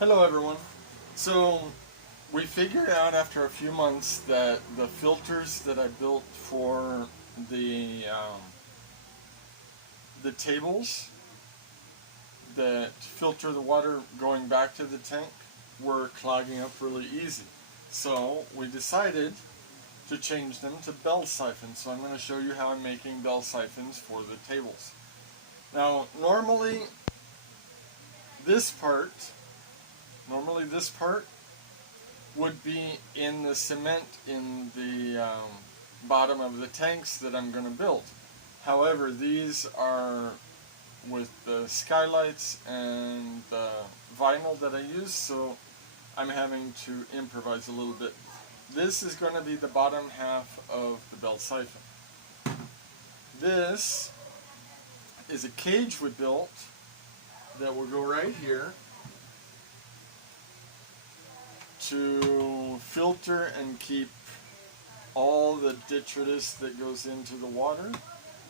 Hello everyone. So we figured out after a few months that the filters that I built for the tables that filter the water going back to the tank were clogging up really easy. So we decided to change them to Bell Siphons. So I'm going to show you how I'm making Bell Siphons for the tables. Now this part, normally this part would be in the cement in the bottom of the tanks that I'm going to build. However, these are with the skylights and the vinyl that I use, so I'm having to improvise a little bit. This is going to be the bottom half of the Bell Siphon. This is a cage we built that will go right here to filter and keep all the detritus that goes into the water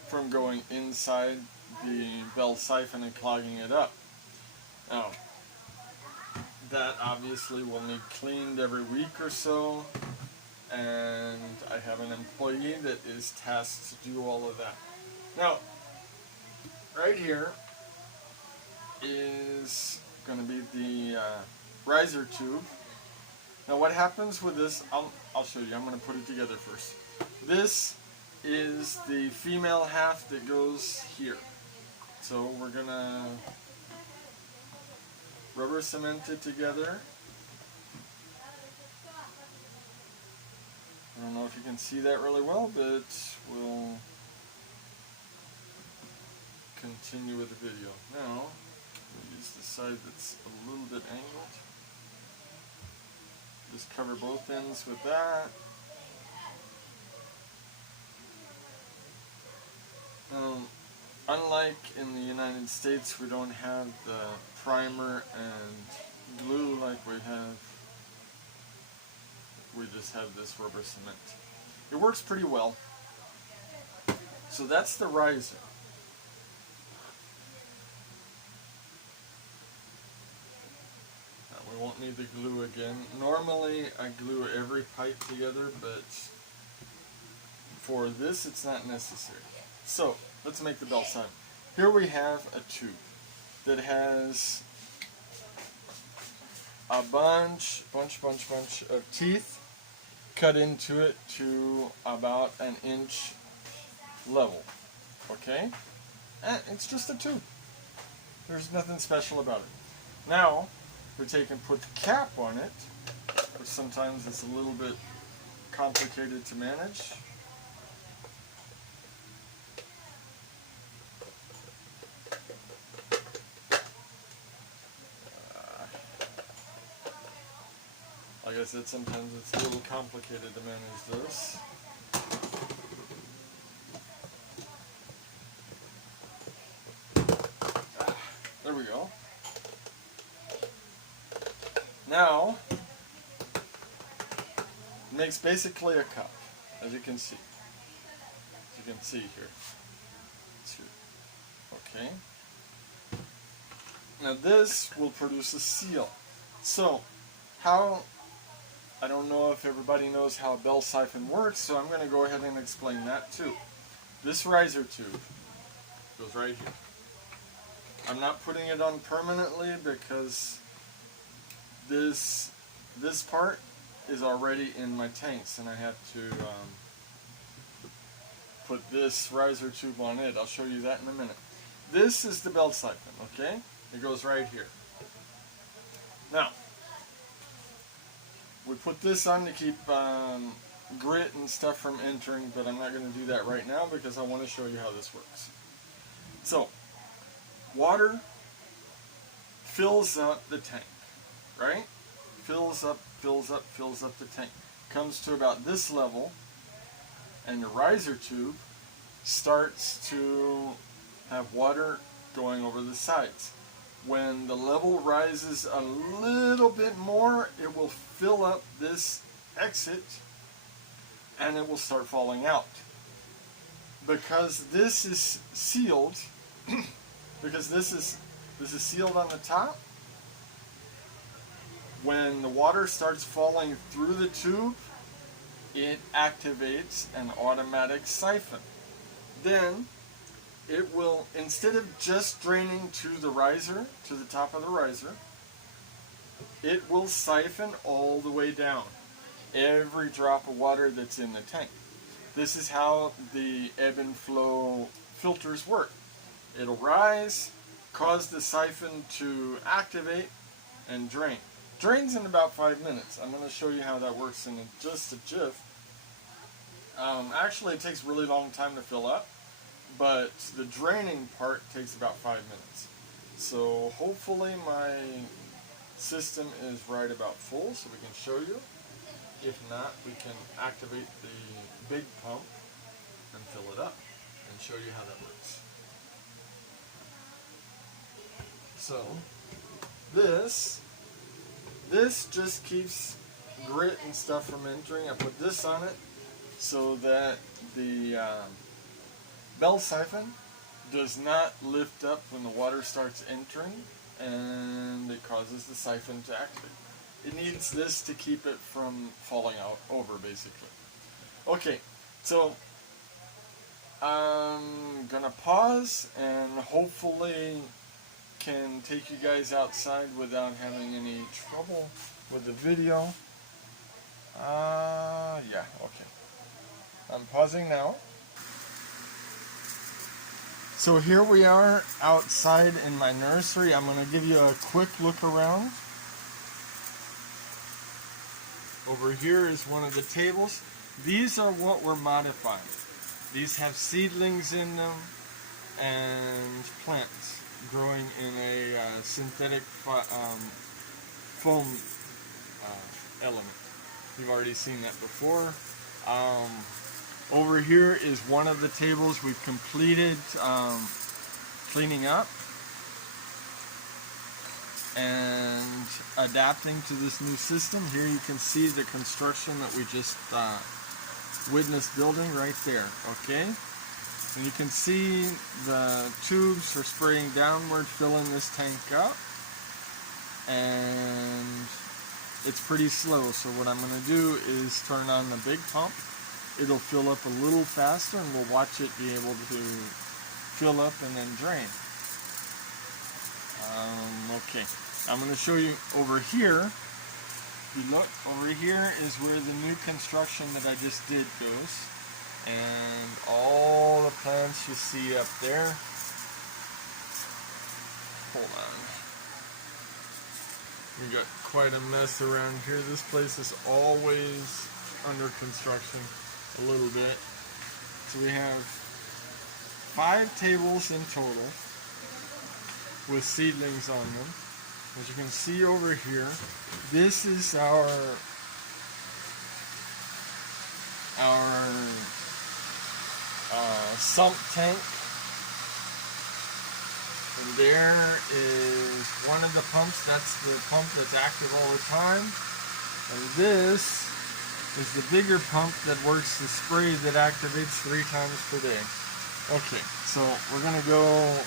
from going inside the Bell Siphon and clogging it up. Now, that obviously will need cleaned every week or so, and I have an employee that is tasked to do all of that. Now, right here is going to be the riser tube. Now what happens with this, I'll show you. I'm going to put it together first. This is the female half that goes here. So we're going to rubber cement it together. I don't know if you can see that really well, but we'll continue with the video. Now, we'll use the side that's a little bit angled. Just cover both ends with that. Unlike in the United States, we don't have the primer and glue like we have. We just have this rubber cement. It works pretty well. So that's the riser. We won't need the glue again. Normally I glue every pipe together, but for this it's not necessary. So let's make the Bell Siphon. Here we have a tube that has a bunch of teeth cut into it to about an inch level. Okay? And it's just a tube. There's nothing special about it. Now we take and put the cap on it, which sometimes it's a little bit complicated to manage. Like I said, sometimes it's a little complicated to manage this. There we go. Now, it makes basically a cup, as you can see. As you can see here. Okay. Now this will produce a seal. So, I don't know if everybody knows how a Bell Siphon works, so I'm going to go ahead and explain that too. This riser tube goes right here. I'm not putting it on permanently because this part is already in my tanks and I have to put this riser tube on it. I'll show you that in a minute. This is the Bell Siphon, okay? It goes right here. Now, we put this on to keep grit and stuff from entering, but I'm not going to do that right now because I want to show you how this works. So, water fills up the tank, right? Fills up the tank. Comes to about this level, and the riser tube starts to have water going over the sides. When the level rises a little bit more, it will fill up this exit and it will start falling out. Because this is sealed, because this is sealed on the top, When the water starts falling through the tube, it activates an automatic siphon. Then it will, instead of just draining to the riser, to the top of the riser, it will siphon all the way down every drop of water that's in the tank. This is how the ebb and flow filters work. It'll rise, cause the siphon to activate, and drain. Drains in about 5 minutes. I'm going to show you how that works in just a jiff. Actually, it takes a really long time to fill up, but the draining part takes about 5 minutes. So hopefully my system is right about full, so we can show you. If not, we can activate the big pump and fill it up and show you how that works. So this just keeps grit and stuff from entering. I put this on it so that the Bell Siphon does not lift up when the water starts entering, and it causes the siphon to activate. It needs this to keep it from falling out over, basically. Okay, so I'm gonna pause and hopefully can take you guys outside without having any trouble with the video. Yeah, okay. I'm pausing now. So here we are outside in my nursery. I'm going to give you a quick look around. Over here is one of the tables. These are what we're modifying. These have seedlings in them and plants growing in a synthetic foam element. You've already seen that before. Over here is one of the tables we've completed cleaning up and adapting to this new system. Here you can see the construction that we just witnessed building right there, okay? And you can see the tubes are spraying downward, filling this tank up, and it's pretty slow. So what I'm going to do is turn on the big pump. It'll fill up a little faster, and we'll watch it be able to fill up and then drain. Okay, I'm going to show you over here. If you look, over here is where the new construction that I just did goes. And all the plants you see up there. Hold on. We got quite a mess around here. This place is always under construction a little bit. So we have 5 tables in total with seedlings on them. As you can see over here, this is our sump tank, and there is one of the pumps. That's the pump that's active all the time, and this is the bigger pump that works the spray that activates 3 times per day. Okay, so we're gonna go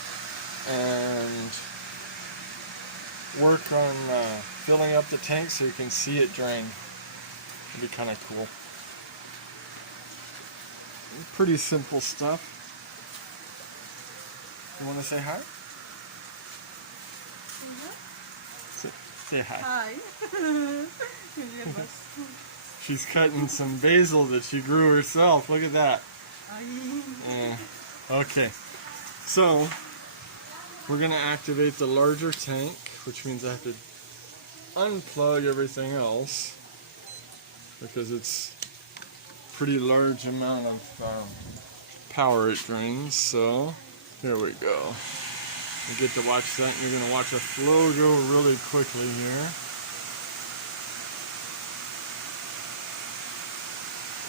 and work on filling up the tank so you can see it drain. It'd be kind of cool. Pretty simple stuff. You want to say hi? Say hi. Hi. She's cutting some basil that she grew herself. Look at that. Yeah. Okay. So, we're going to activate the larger tank, which means I have to unplug everything else because it's pretty large amount of power it drains. So here we go. You get to watch that, and you're going to watch a flow go really quickly here.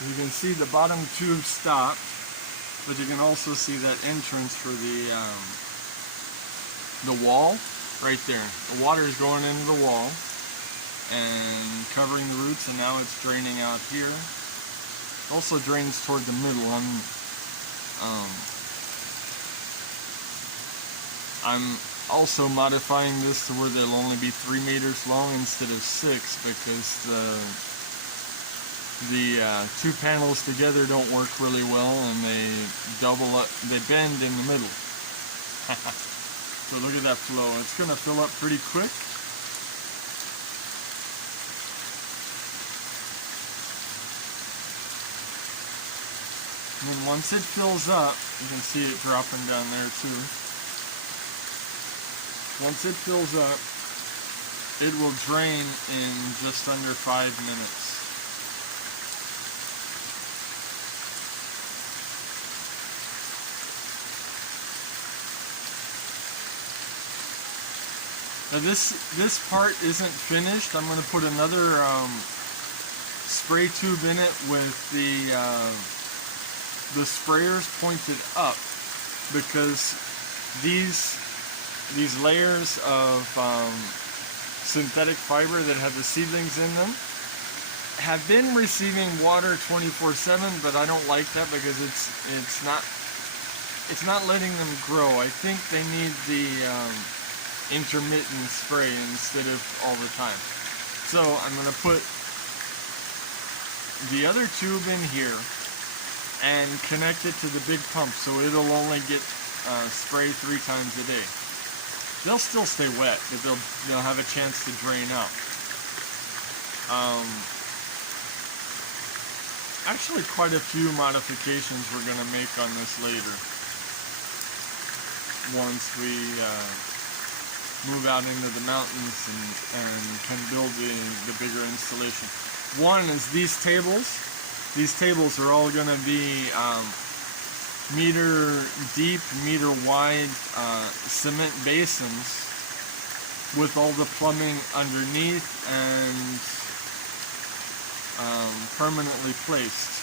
You can see the bottom tube stopped, but you can also see that entrance for the wall right there. The water is going into the wall and covering the roots, and now it's draining out here. Also drains toward the middle. I'm also modifying this to where they'll only be 3 meters long instead of 6, because the two panels together don't work really well, and they double up, they bend in the middle. So look at that flow. It's going to fill up pretty quick. And then once it fills up, you can see it dropping down there too. Once it fills up, it will drain in just under 5 minutes. Now this part isn't finished. I'm going to put another spray tube in it with the sprayers pointed up, because these layers of synthetic fiber that have the seedlings in them have been receiving water 24/7, but I don't like that because it's not letting them grow. I think they need the intermittent spray instead of all the time. So I'm going to put the other tube in here and connect it to the big pump, so it'll only get sprayed 3 times a day. They'll still stay wet, but they'll have a chance to drain out. Actually, quite a few modifications we're going to make on this later, once we move out into the mountains and can build the bigger installation. One is these tables. These tables are all going to be meter deep, meter wide cement basins with all the plumbing underneath and permanently placed.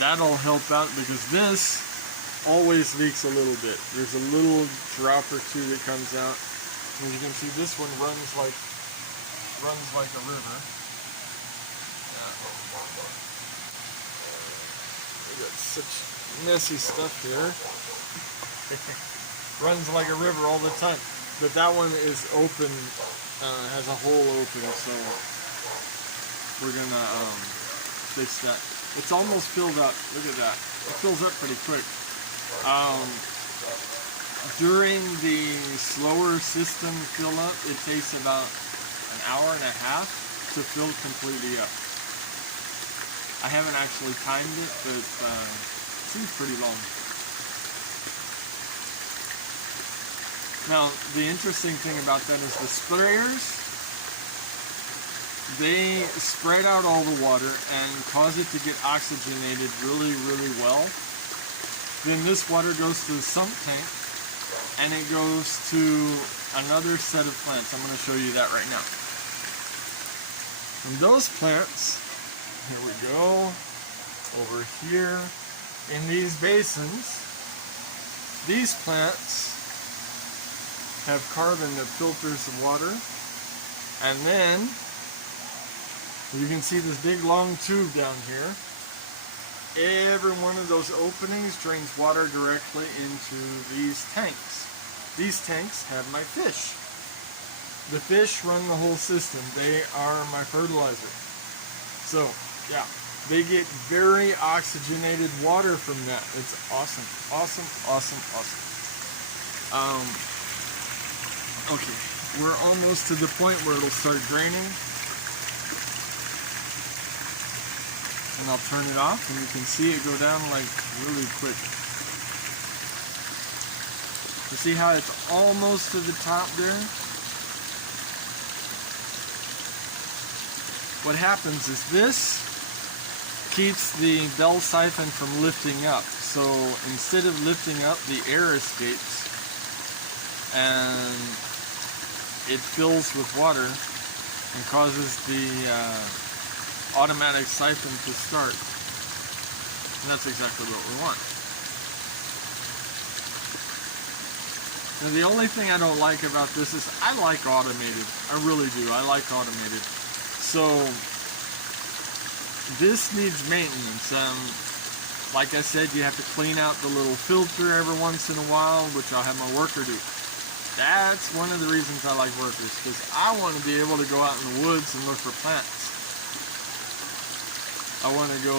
That'll help out because this always leaks a little bit. There's a little drop or two that comes out. As you can see, this one runs like a river. Yeah. We got such messy stuff here. Runs like a river all the time. But that one is open, has a hole open, so we're gonna fix that. It's almost filled up. Look at that. It fills up pretty quick. During the slower system fill up, it takes about an hour and a half to fill completely up. I haven't actually timed it, but it seems pretty long. Now, the interesting thing about that is the sprayers, they spread out all the water and cause it to get oxygenated really, really well. Then this water goes to the sump tank, and it goes to another set of plants. I'm going to show you that right now. And those plants, here we go, over here in these basins, these plants have carbon that filters the water, and then you can see this big long tube down here. Every one of those openings drains water directly into these tanks. These tanks have my fish. The fish run the whole system. They are my fertilizer. So, yeah, they get very oxygenated water from that. It's awesome, awesome, awesome, awesome. Okay, we're almost to the point where it'll start draining. And I'll turn it off, and you can see it go down like really quick. You see how it's almost to the top there? What happens is this keeps the Bell Siphon from lifting up. So instead of lifting up, the air escapes and it fills with water and causes the automatic siphon to start. And that's exactly what we want. Now the only thing I don't like about this is I like automated. I really do. I like automated. So this needs maintenance. Like I said, you have to clean out the little filter every once in a while, which I'll have my worker do. That's one of the reasons I like workers, because I want to be able to go out in the woods and look for plants. I want to go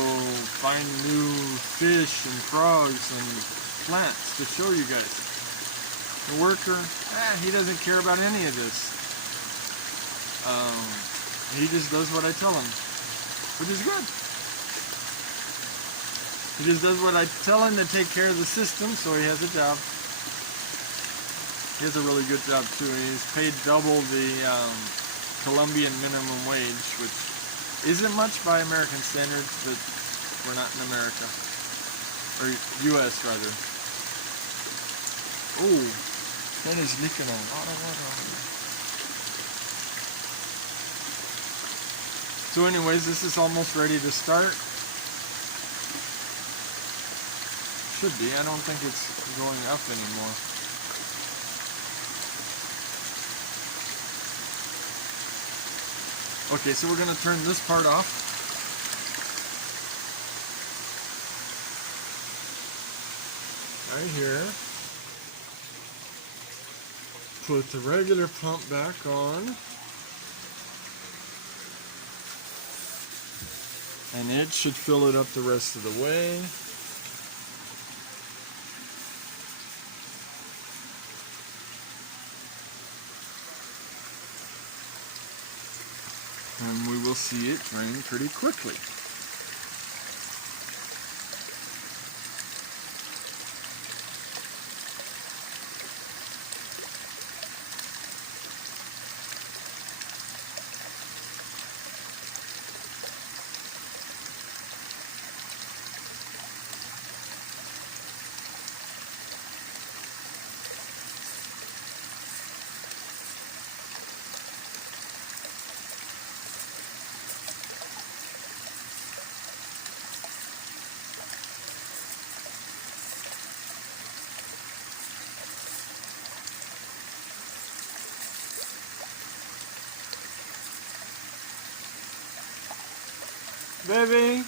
find new fish and frogs and plants to show you guys. The worker, he doesn't care about any of this. He just does what I tell him, which is good. He just does what I tell him to take care of the system, so he has a job. He has a really good job too, and he's paid double the Colombian minimum wage, which isn't much by American standards, but we're not in America. Or US rather. Oh, that is leaking a lot of water on there. So anyways, this is almost ready to start. Should be. I don't think it's going up anymore. Okay, so we're going to turn this part off. Right here. Put the regular pump back on. And it should fill it up the rest of the way. And we will see it drain pretty quickly. Baby.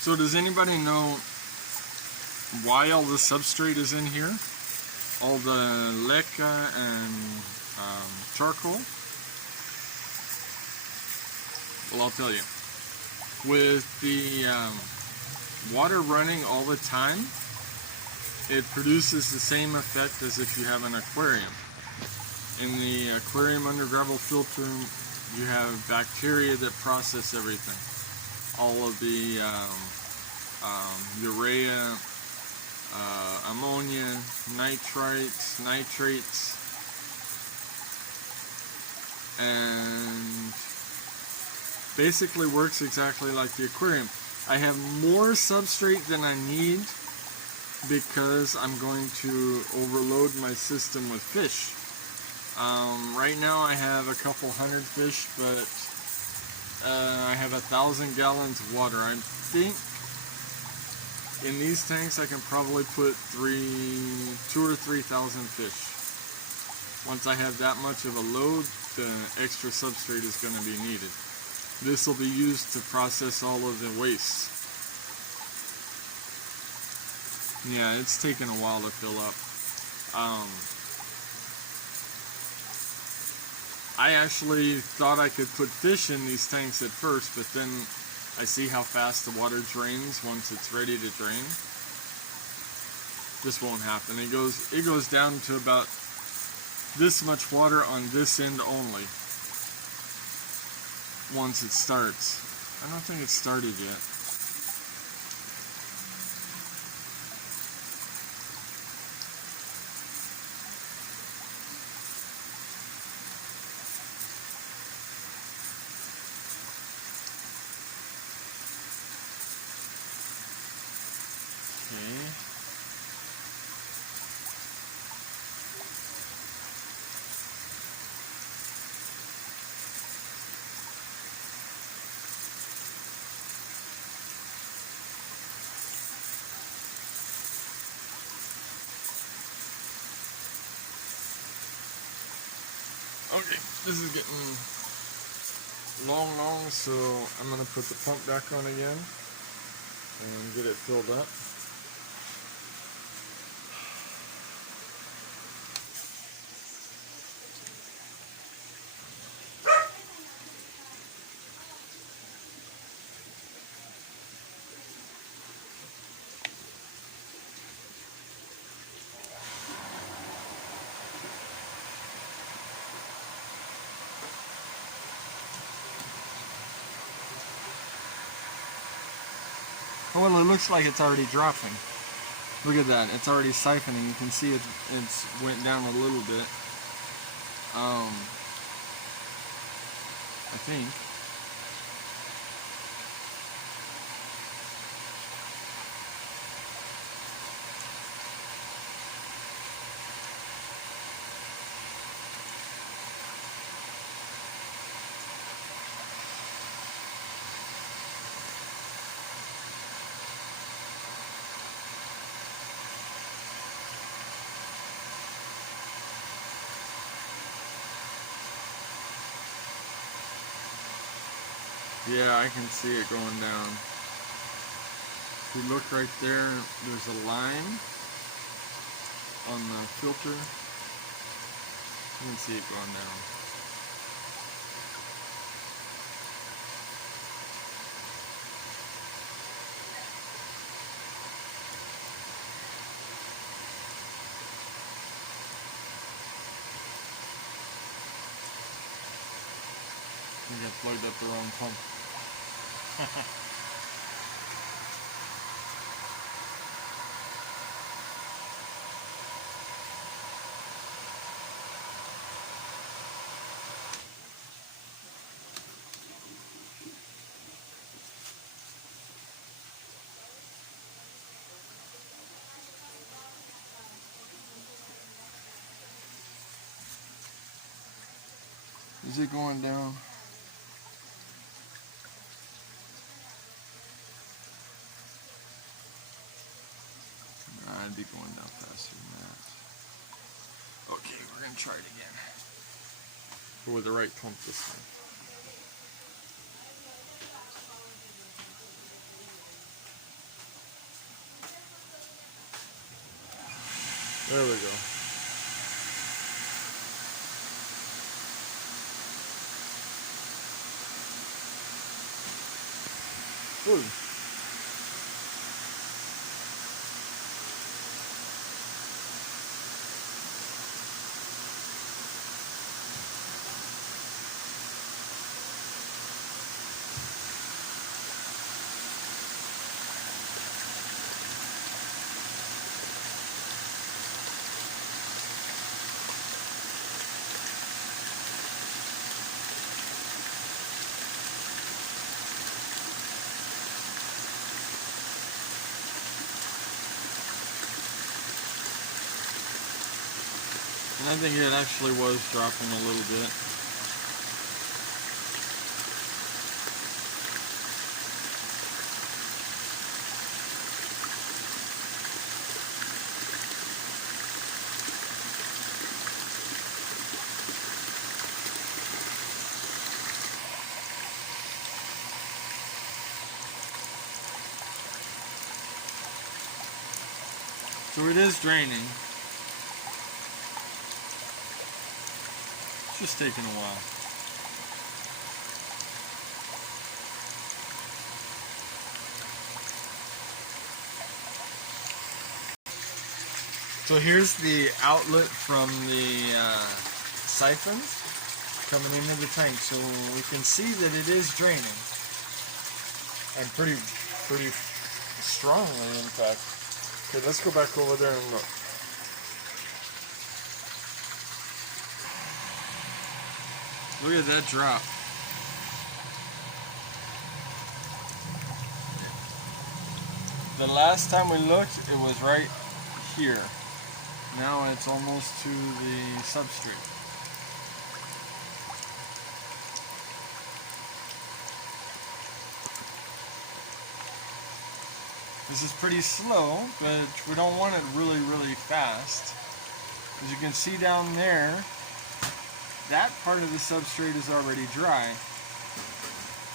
So does anybody know why all the substrate is in here? All the leca and charcoal? Well, I'll tell you. With the water running all the time, it produces the same effect as if you have an aquarium. In the aquarium under gravel filter, you have bacteria that process everything. All of the urea, ammonia, nitrates, and basically works exactly like the aquarium. I have more substrate than I need because I'm going to overload my system with fish. Right now I have a couple hundred fish, but I have 1,000 gallons of water. I think in these tanks I can probably put 2,000 or 3,000 fish. Once I have that much of a load, the extra substrate is going to be needed. This will be used to process all of the waste. Yeah, it's taken a while to fill up. I actually thought I could put fish in these tanks at first, but then I see how fast the water drains once it's ready to drain. This won't happen. It goes down to about this much water on this end only once it starts. I don't think it started yet. Okay, this is getting long, so I'm going to put the pump back on again and get it filled up. Oh, well, it looks like it's already dropping. Look at that, it's already siphoning. You can see it's went down a little bit. I think. Yeah, I can see it going down. If you look right there, there's a line on the filter. You can see it going down. I think I plugged up the wrong pump. Is it going down? Nah, I'd be going down faster than that. Okay, we're gonna try it again. But with the right pump this time. There we go. Ooh. And I think it actually was dropping a little bit. So it is draining. It's just taking a while. So here's the outlet from the siphons coming into the tank. So we can see that it is draining. And pretty strongly, in fact. Okay, let's go back over there and look. Look at that drop. The last time we looked, it was right here. Now it's almost to the substrate. This is pretty slow, but we don't want it really fast. As you can see down there, that part of the substrate is already dry.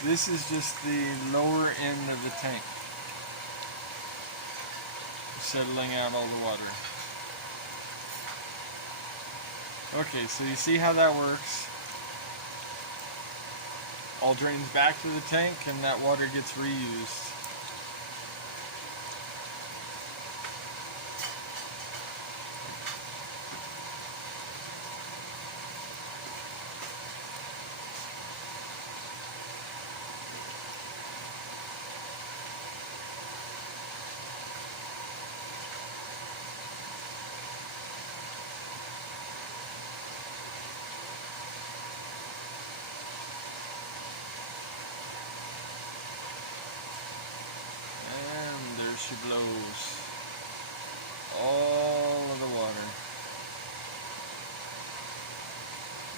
This is just the lower end of the tank, settling out all the water. Okay, so you see how that works. All drains back to the tank and that water gets reused. She blows all of the water.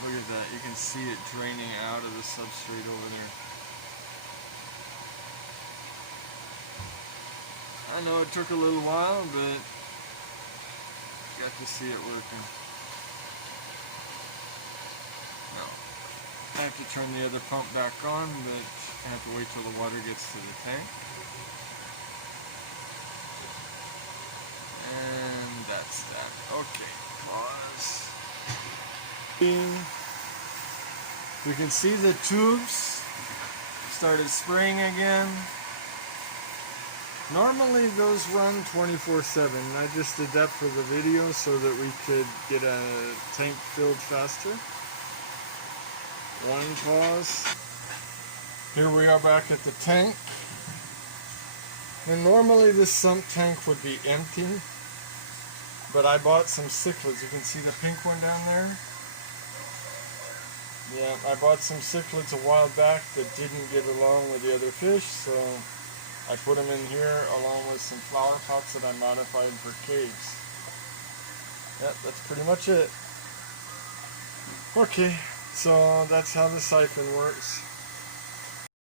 Look at that, you can see it draining out of the substrate over there. I know it took a little while, but got to see it working. Now, I have to turn the other pump back on, but I have to wait till the water gets to the tank. And that's that. Okay, pause. We can see the tubes started spraying again. Normally those run 24/7. I just did that for the video so that we could get a tank filled faster. One pause. Here we are back at the tank. And normally this sump tank would be empty, but I bought some cichlids. You can see the pink one down there? Yeah, I bought some cichlids a while back that didn't get along with the other fish, so I put them in here along with some flower pots that I modified for caves. Yep, that's pretty much it. Okay, so that's how the siphon works.